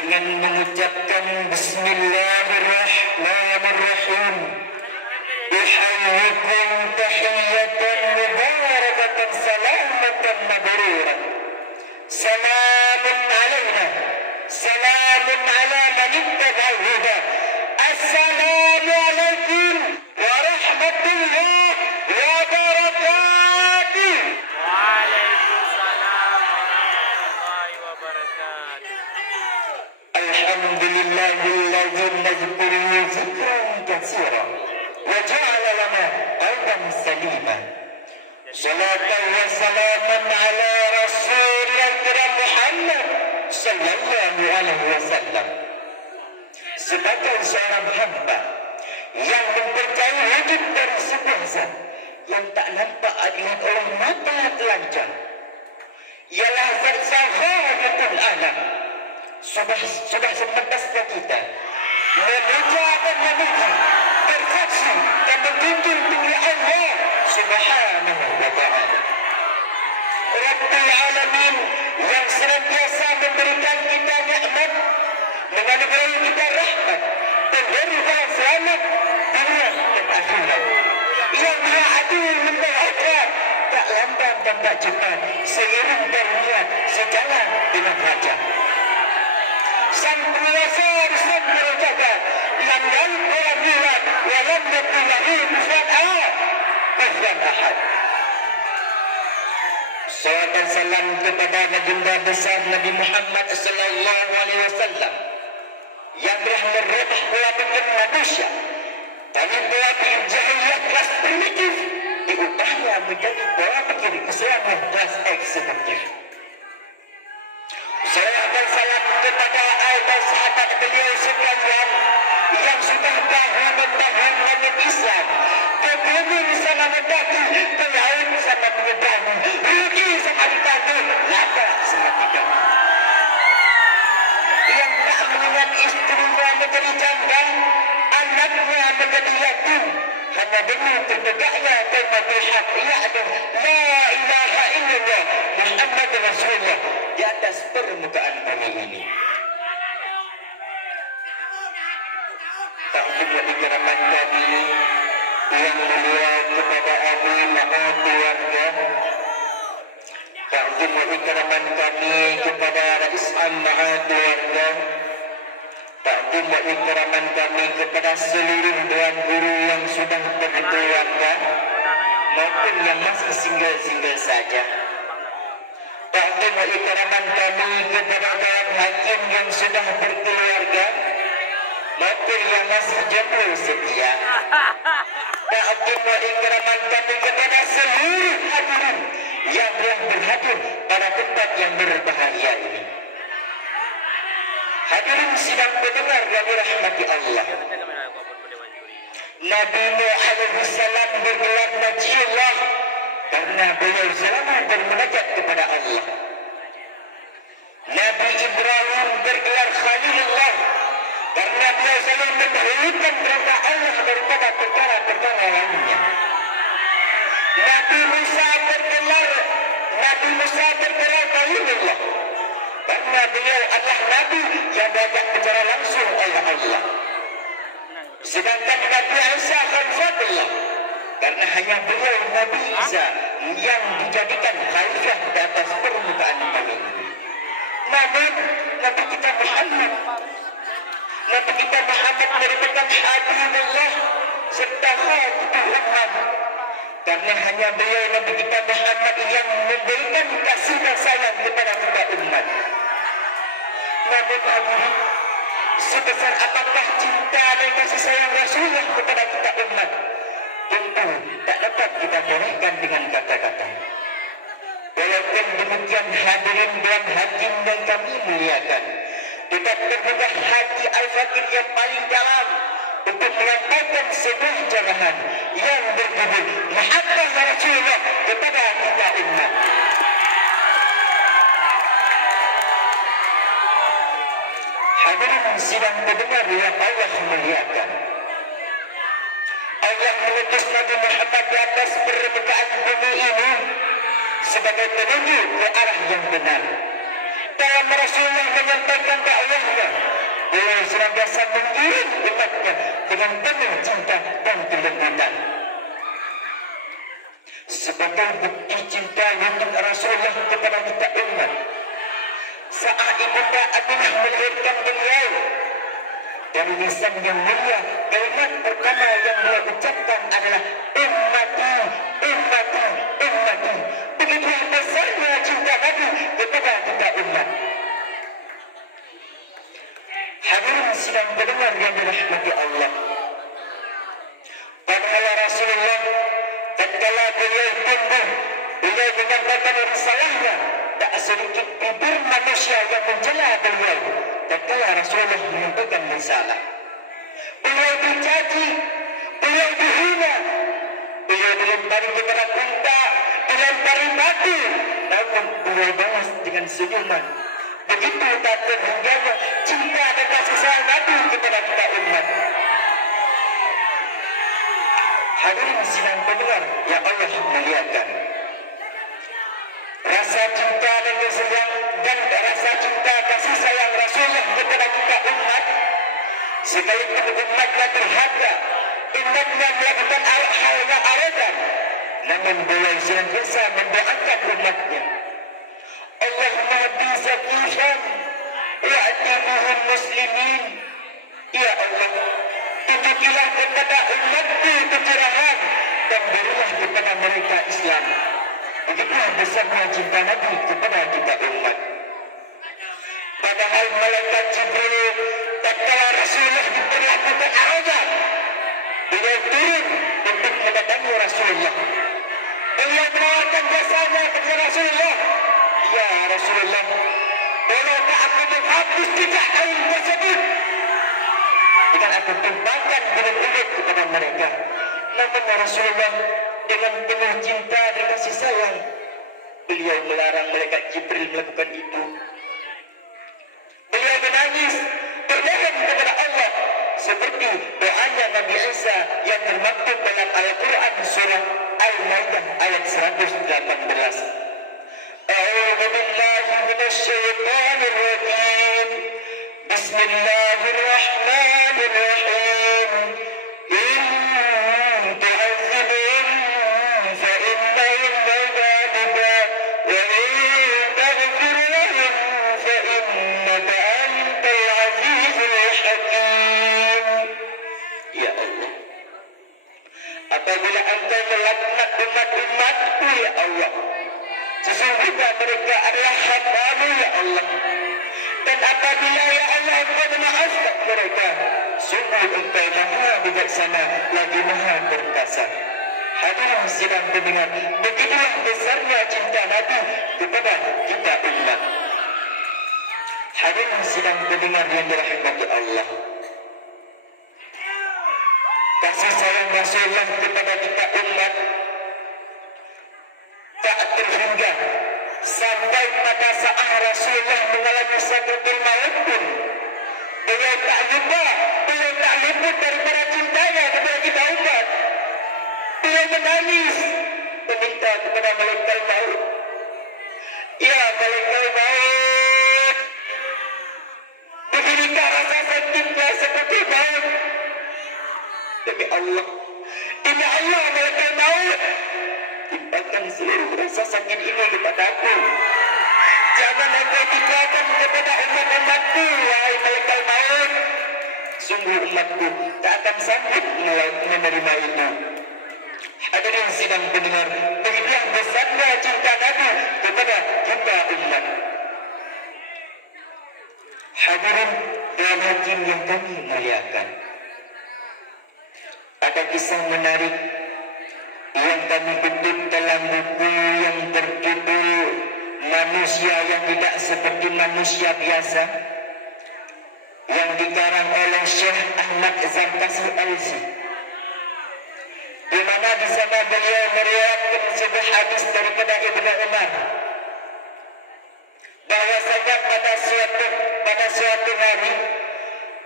dengan mengucapkan Bismillahirrahmanirrahim. Uhayyikum tahiyatan mubarakatan salamatan mabrurah. Salamun alaina, salamun ala man ittaba'al huda. Assalamu alaikum warahmatullahi wabarakatuh. Waalaikumsalam warahmatullahi wabarakatuh. Alhamdulillahilladzi nadhkuruhu dzikran katsiran wa ja'ala lana qalban salima. Salatan wa salaman ala Rasulil Karim Muhammad sallallahu alaihi wasallam. Sebagai seorang hamba yang mempercayai wujud dari sebuah zat yang tak nampak dilihat oleh mata telanjang, ialah zat Khaliqul Alam. Sudah sepantasnya kita memuja dan memuji, bersaksi dan menjunjung tinggi Allah Subhanahu wa ta'ala, Rabbul Alamin, yang senantiasa memberikan kita nikmat, menganugerahi kita rahmat, memberi kita selamat dunia dan akhirat, yang Maha Adil memperhatikan, tak lamban dan tak cepat, seiring dan niat sejalan dengan raja. Sang penguasa Sang Merajaka, lam yalid walam yulad walam yakul lahu kufuwan ahad. Salawat dan salam kepada baginda besar Nabi Muhammad sallallahu alaihi wasallam yang telah merubah pola pikir manusia dari pola pikir jahiliyah kelas primitif, diubahnya menjadi pola pikir Islam kelas eksekutif. Salawat dan salam kepada dan sahabat beliau sekalian yang sudah bahu-membahu dengan Islam, ke bumi sama mendaki, ke laut sama menyeberangi, rugi sama ditandu, lada sama diganti. Yang tak mengingat istrinya menjadi janda, anaknya menjadi yatim, hanya demi tertegaknya kalimat hak, yaitu la ilaha illallah Muhammad Rasulullah di atas permukaan bumi ini. Takdirnya dikeraman kami yang mulia kepada Abu Maha keluarga. Takdirnya dikeraman kami kepada Rais Maha keluarga. Takdirnya dikeraman kami kepada seluruh dewan guru yang sudah berkeluarga maupun yang masih single-single saja. Takdirnya dikeraman kami kepada dewan hakim yang sudah berkeluarga maupun yang masih jomblo setia. Ta'zim wa ikraman kami kepada seluruh hadirin yang telah berhadir pada tempat yang berbahagia ini. Hadirin sidang pendengar yang dirahmati Allah, Nabi Nuh alaihi salam bergelar Najiyullah karena beliau selalu bermunajat kepada Allah. Nabi Ibrahim bergelar Khalilullah karena beliau selalu mendahulukan perintah Allah daripada perkara-perkara lainnya. Nabi Musa bergelar Kalimullah karena beliau adalah Nabi yang diajak bicara langsung oleh Allah. Sedangkan Nabi Isa Khalfatullah karena hanya beliau Nabi Isa yang dijadikan khalifah di atas permukaan bumi ini. Namun Nabi kita Muhammad merupakan Habibullah serta Khatibul Ummah karena hanya beliau Nabi kita Muhammad yang memberikan kasih dan sayang kepada kita umat. Namun hadirin, sebesar apakah cinta dan kasih sayang Rasulullah kepada kita umat, tentu tak dapat kita torehkan dengan kata-kata. Walaupun demikian hadirin dan hakim yang kami muliakan, kita tergugah hati al-fakir yang paling dalam untuk menyampaikan sebuah jarahan yang berjudul Mahabbah Rasulullah kepada kita umat. Hadirin sidang pendengar yang Allah muliakan, Allah mengutus Nabi Muhammad di atas permukaan bumi ini sebagai penunjuk ke arah yang benar. dalam Rasulullah menyampaikan dakwahnya, beliau senantiasa mengirim umatnya dengan penuh cinta dan kelembutan. Sebagai bukti cinta untuk Rasulullah kepada kita umat, saat ibunda Aminah melahirkan beliau, dari lisan yang mulia, kalimat pertama yang beliau ucapkan adalah ummati, ummati, ummati. Begitulah besarnya cinta Nabi kepada kita umat. Hadirin sidang pendengar yang dirahmati Allah, padahal Rasulullah tatkala beliau tumbuh, beliau menyampaikan risalahnya, tak sedikit bibir manusia yang mencela beliau tatkala Rasulullah menyampaikan risalah. Beliau dicaci, beliau dihina, beliau dilempari kepada unta, dilempari batu, namun beliau balas dengan senyuman. Begitu tak terhingganya cinta dan kasih sayang Nabi kepada kita umat. Hadirin sidang pendengar yang Allah muliakan, rasa cinta dan kasih sayang dan rasa cinta kasih sayang Rasulullah kepada kita umat, sekalipun umatnya terhadap, umatnya melakukan hal yang arogan, namun beliau senantiasa mendoakan umatnya. Allahumma hadi zakifan wa'atibuhum muslimin. Ya Allah, tunjukilah kepada umatku kecerahan dan berilah kepada mereka Islam. Begitulah besarnya cinta Nabi kepada kita umat. Padahal malaikat Jibril tatkala Rasulullah diperlakukan arogan, beliau turun untuk mendatangi Rasulullah. Beliau menawarkan jasanya kepada Rasulullah. Ya Rasulullah, bolehkah aku menghapus jejak kaum tersebut dengan aku tumpahkan gunung Uhud kepada mereka? Namun Rasulullah dengan penuh cinta dan kasih sayang, beliau melarang malaikat Jibril melakukan itu. Beliau menangis, bermohon kepada Allah seperti doanya Nabi Isa yang termaktub dalam Al-Quran surah Al-Maidah ayat 118. A'udzu billahi minasy syaithanir rajim. Bismillahirrahmanirrahim. In tu'adzibhum fa innahum ibaduka wa in taghfir lahum fa innaka antal azizul hakim. Ya Allah, apabila Engkau melaknat umat-umatku ya Allah, sesungguhnya mereka adalah hamba-Mu ya Allah. Dan apabila ya Allah Engkau memaafkan mereka, sungguh Engkau maha bijaksana lagi maha perkasa. Hadirin sidang pendengar, begitulah besarnya cinta Nabi kepada kita umat. Hadirin sidang pendengar yang dirahmati Allah, kasih sayang Rasulullah kepada kita umat tak terhingga sampai pada saat Rasulullah mengalami sakaratul maut pun beliau tak lupa, beliau tak luput daripada cintanya kepada kita umat. Beliau menangis meminta kepada malaikat maut, ya malaikat maut, beginikah rasa sakitnya seperti maut? Demi Allah malaikat maut, timpakan seluruh rasa sakit ini kepada aku. Jangan engkau tinggalkan kepada umat-umatku, wahai malaikat maut. Sungguh umatku tak akan sanggup menerima itu. Hadirin sidang pendengar, begitulah besarnya cinta Nabi kepada kita umat. Hadirin dan hakim yang kami muliakan, ada kisah menarik yang kami kutip dalam buku yang berjudul Manusia yang Tidak Seperti Manusia Biasa, yang dikarang oleh Syekh Ahmad Zarkasi Al-Si, di mana di sana beliau meriwayatkan sebuah hadis daripada Ibnu Umar bahwasanya pada suatu hari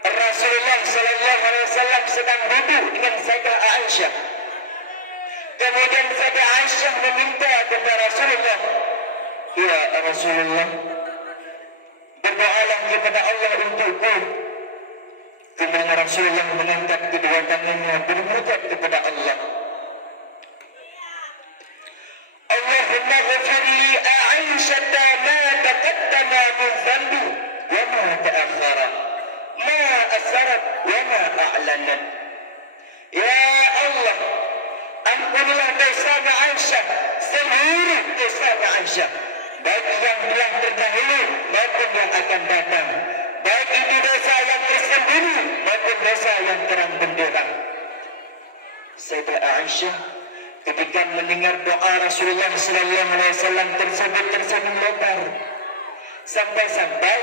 Rasulullah sallallahu alaihi wasallam sedang duduk dengan Sayyidah Aisyah. Kemudian Sayyidah Aisyah meminta kepada Rasulullah, ya Rasulullah, beribadah kepada Allah untukku. Kemudian Rasulullah mengangkat kedua tangannya bermunajat kepada Allah. Allahumma ghfir li a'ishata ma taqaddama min dhanbi wa ma ta'akhkhara, ma asrat wa ma a'lanat. Ya Allah, ampunilah dosa Aisyah, seluruh dosa Aisyah, baik yang telah terdahulu maupun yang akan datang, baik itu dosa yang tersembunyi maupun dosa yang terang benderang. Sayyidah Aisyah ketika mendengar doa Rasulullah sallallahu alaihi wasallam tersebut tersenyum lebar, sampai-sampai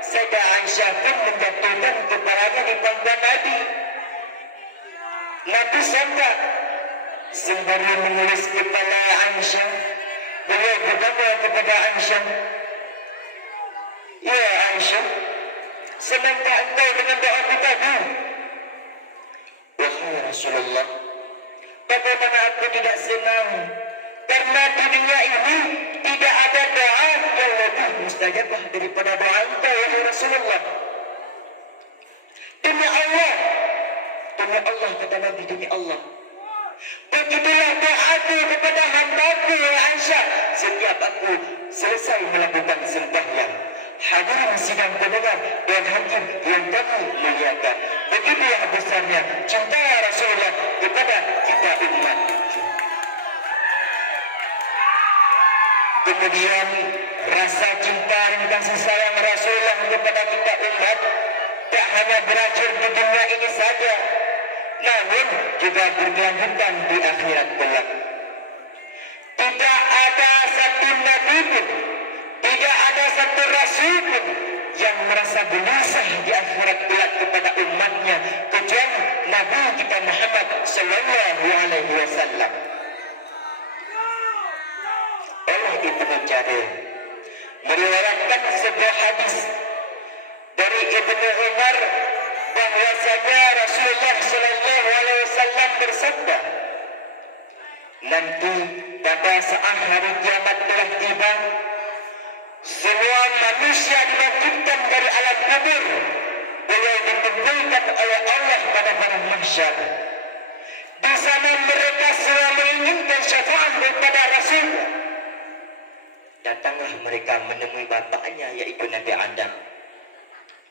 Sayyidah Aisyah pun menjatuhkan kepalanya di pangkuan Nabi. Nabi sontak sembari mengelus kepala Aisyah. Beliau berkata kepada Aisyah, "Ya Aisyah, senangkah engkau dengan doaku tadi?" "Wahai Rasulullah, bagaimana aku tidak senang? Karena di dunia ini tidak ada doa yang lebih mustajabah daripada doa engkau, wahai Rasulullah." Demi Allah, kata Nabi, demi Allah, begitulah doaku kepada hamba-Ku, ya Aisyah, setiap aku selesai melakukan sembahyang. Hadirin sidang pendengar dan hakim yang kami muliakan, begitulah besarnya cinta Rasulullah kepada kita umat. Kemudian rasa cinta dan kasih sayang Rasulullah kepada kita umat tak hanya berakhir di dunia ini saja, namun juga berkelanjutan di akhirat kelak. Tidak ada satu nabi pun, tidak ada satu rasul pun yang merasa gelisah di akhirat kelak kepada umatnya kecuali Nabi kita Muhammad sallallahu alaihi wasallam. Oleh Ibnu Jarir meriwayatkan sebuah hadis dari Ibnu Umar bahwasanya Rasulullah sallallahu alaihi wasallam bersabda, nanti pada saat hari kiamat telah tiba, semua manusia dibangkitkan dari alam kubur, beliau dikumpulkan oleh Allah pada padang mahsyar. Di sana mereka semua menginginkan syafaat daripada Rasulullah. Datanglah mereka menemui bapaknya, yaitu Nabi Adam.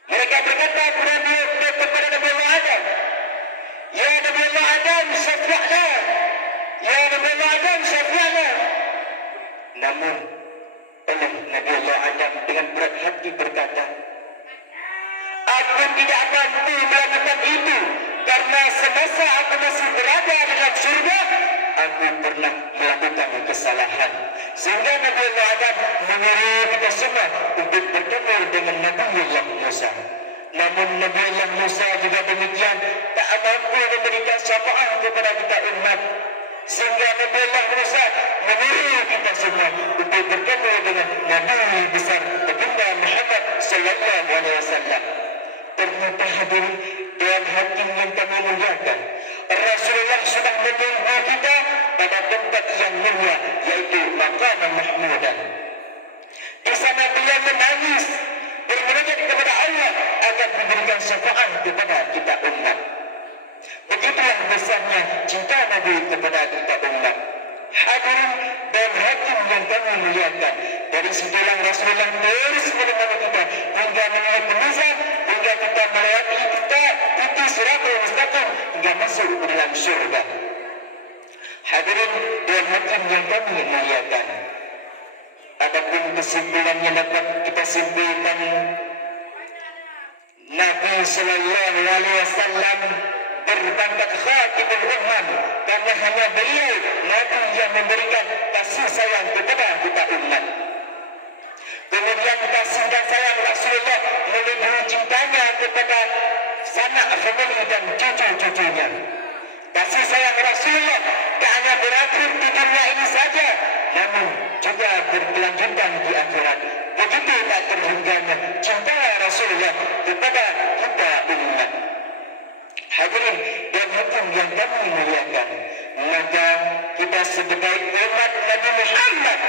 Mereka berkata kepada Nabi Allah Adam, "Ya Nabi Allah Adam, syafi'na. Ya Nabi Allah Adam, syafi'na." Namun oleh Nabi Allah Adam dengan berat hati berkata, "Aku tidak mampu melakukan itu karena semasa aku masih berada dalam surga, aku pernah melakukan kesalahan." Sehingga Nabi Allah Adam menyuruh kita semua untuk bertemu dengan Nabi Allah Musa. Namun Nabi Allah Musa juga demikian tak mampu memberikan syafaat kepada kita umat. Sehingga Nabi Allah Musa menyuruh kita semua untuk bertemu dengan Nabi besar baginda Muhammad sallallahu alaihi wasallam. Ternyata hadirin dan hakim yang kami muliakan, Rasulullah sudah menunggu kita pada tempat yang mulia, yaitu Maqam Mahmudan. Di sana beliau menangis, bermunajat kepada Allah agar diberikan syafaat kepada kita umat. Begitulah besarnya cinta Nabi kepada kita umat. Hadirin dan hakim yang kami muliakan, dari situlah Rasulullah terus menemani kita hingga menuju pemizan, hingga kita melewati kita itu siratul mustaqim hingga masuk ke dalam syurga. Hadirin dan hakim yang kami muliakan, adapun kesimpulan yang dapat kita simpulkan, Nabi sallallahu alaihi wasallam berpangkat khatibul ummah karena hanya beliau Nabi yang memberikan kasih sayang kepada kita umat. Kemudian kasih dan sayang Rasulullah melebihi cintanya kepada sanak famili dan cucu-cucunya. Kasih sayang Rasulullah tak hanya berakhir di dunia ini saja, namun juga berkelanjutan di akhirat. Begitu tak terhingganya cinta Rasulullah kepada kita umat. Hadirin dan hakim yang kami muliakan, maka kita sebagai umat Nabi Muhammad,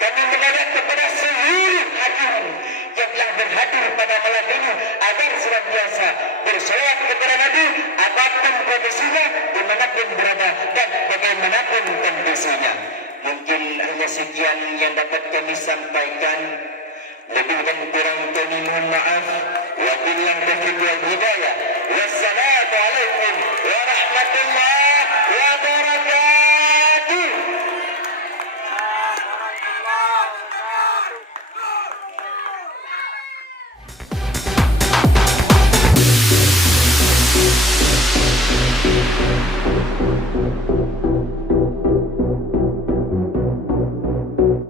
kami mengajak kepada seluruh hakim yang telah berhadir hadir pada malam ini agar senantiasa bersolawat kepada Nabi apapun profesinya, dimanapun berada dan bagaimanapun kondisinya. Mungkin hanya sekian yang dapat kami sampaikan. Lebih dan kurang kami mohon maaf. Wabillahi taufiq wal hidayah.